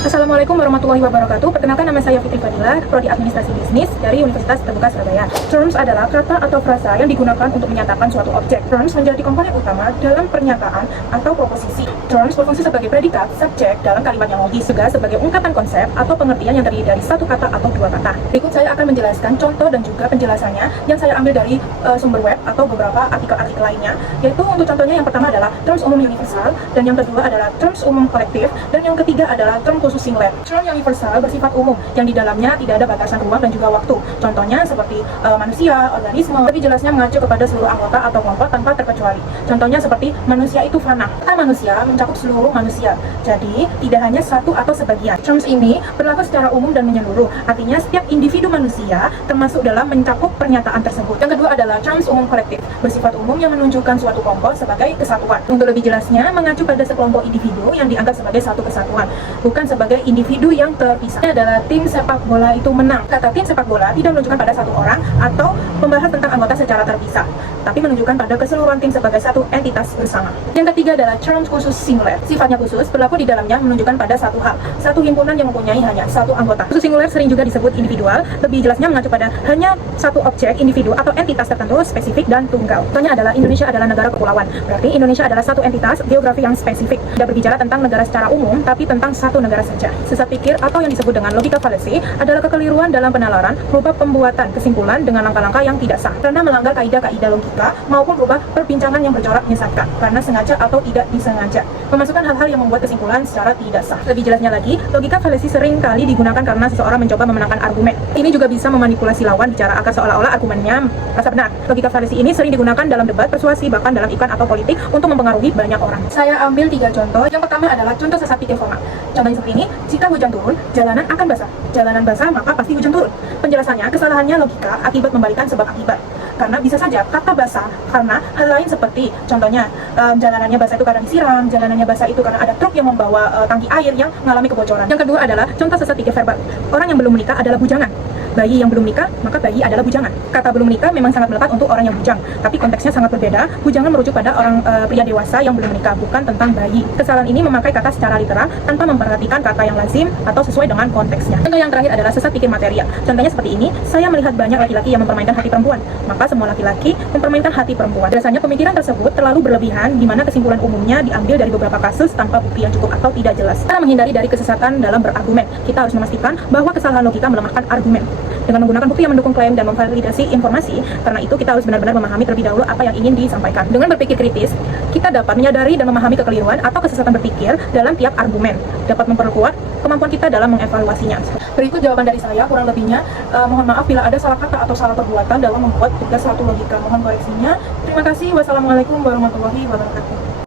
Assalamualaikum warahmatullahi wabarakatuh. Perkenalkan, nama saya Fitri Fadila, Prodi Administrasi Bisnis dari Universitas Terbuka Surabaya. Terms adalah kata atau frasa yang digunakan untuk menyatakan suatu objek. Terms menjadi komponen utama dalam pernyataan atau proposisi. Terms berfungsi sebagai predikat, subjek dalam kalimat yang logis, juga sebagai ungkapan konsep atau pengertian yang terdiri dari satu kata atau dua kata. Berikut saya akan menjelaskan contoh dan juga penjelasannya yang saya ambil dari sumber web atau beberapa artikel-artikel lainnya. Yaitu untuk contohnya yang pertama adalah terms umum universal, dan yang kedua adalah terms umum kolektif, dan yang ketiga adalah term khusus singular. Term universal bersifat umum yang di dalamnya tidak ada batasan ruang dan juga waktu. Contohnya seperti manusia, organisme, lebih jelasnya mengacu kepada seluruh anggota atau kelompok tanpa terkecuali. Contohnya seperti manusia itu fana. Kata manusia mencakup seluruh manusia, jadi tidak hanya satu atau sebagian. Terms ini berlaku secara umum dan menyeluruh, artinya setiap individu manusia termasuk dalam mencakup pernyataan tersebut. Yang kedua adalah terms umum kolektif, bersifat umum yang menunjukkan suatu kelompok sebagai kesatuan. Untuk lebih jelasnya mengacu pada sekelompok individu yang dianggap sebagai satu kesatuan, bukan sebagai individu yang terpisah. Ini adalah tim sepak bola itu menang. Kata tim sepak bola tidak menunjukkan pada satu orang atau membahas tentang anggota secara terpisah, tapi menunjukkan pada keseluruhan tim sebagai satu entitas bersama. Yang ketiga adalah terms khusus singular. Sifatnya khusus, berlaku di dalamnya menunjukkan pada satu hal, satu himpunan yang mempunyai hanya satu anggota. Khusus singular sering juga disebut individual, lebih jelasnya mengacu pada hanya satu objek, individu atau entitas tertentu, spesifik dan tunggal. Contohnya adalah Indonesia adalah negara kepulauan, berarti Indonesia adalah satu entitas geografi yang spesifik. Tidak berbicara tentang negara secara umum, tapi tentang satu negara saja. Sesat pikir atau yang disebut dengan logika fallacy adalah kekeliruan dalam penalaran berupa pembuatan kesimpulan dengan langkah-langkah yang tidak sah, karena melanggar kaidah-kaidah logika maupun berupa perbincangan yang bercorak menyesatkan karena sengaja atau tidak disengaja, memasukkan hal-hal yang membuat kesimpulan secara tidak sah. Lebih jelasnya lagi, logika fallacy sering kali digunakan karena seseorang mencoba memenangkan argumen. Ini juga bisa memanipulasi lawan bicara agar seolah-olah argumennya merasa benar. Logika fallacy ini sering digunakan dalam debat, persuasi, bahkan dalam iklan atau politik untuk mempengaruhi banyak orang. Saya ambil 3 contoh. Yang pertama adalah contoh sesat pikir formal. Contohnya seperti ini: jika hujan turun, jalanan akan basah. Jalanan basah, maka pasti hujan turun. Penjelasannya, kesalahannya logika akibat membalikan sebab akibat. Karena bisa saja kata basah karena hal lain, seperti contohnya jalanannya basah itu karena disiram, jalanannya basah itu karena ada truk yang membawa tangki air yang mengalami kebocoran. Yang kedua adalah contoh sesat pikir verbal. Orang yang belum menikah adalah bujangan. Bayi yang belum nikah, maka bayi adalah bujangan. Kata belum menikah memang sangat melekat untuk orang yang bujang, tapi konteksnya sangat berbeda. Bujangan merujuk pada orang pria dewasa yang belum menikah, bukan tentang bayi. Kesalahan ini memakai kata secara literal tanpa memperhatikan kata yang lazim atau sesuai dengan konteksnya. Contoh yang terakhir adalah sesat pikir material. Contohnya seperti ini: saya melihat banyak laki-laki yang mempermainkan hati perempuan, maka semua laki-laki mempermainkan hati perempuan. Biasanya pemikiran tersebut terlalu berlebihan, di mana kesimpulan umumnya diambil dari beberapa kasus tanpa bukti yang cukup atau tidak jelas. Karena menghindari dari kesesatan dalam berargumen, kita harus memastikan bahwa kesalahan logika melemahkan argumen dengan menggunakan bukti yang mendukung klaim dan memvalidasi informasi. Karena itu kita harus benar-benar memahami terlebih dahulu apa yang ingin disampaikan. Dengan berpikir kritis, kita dapat menyadari dan memahami kekeliruan atau kesesatan berpikir dalam tiap argumen, dapat memperkuat kemampuan kita dalam mengevaluasinya. Berikut jawaban dari saya, kurang lebihnya mohon maaf bila ada salah kata atau salah perbuatan dalam membuat tugas satu logika. Mohon koreksinya. Terima kasih. Wassalamualaikum warahmatullahi wabarakatuh.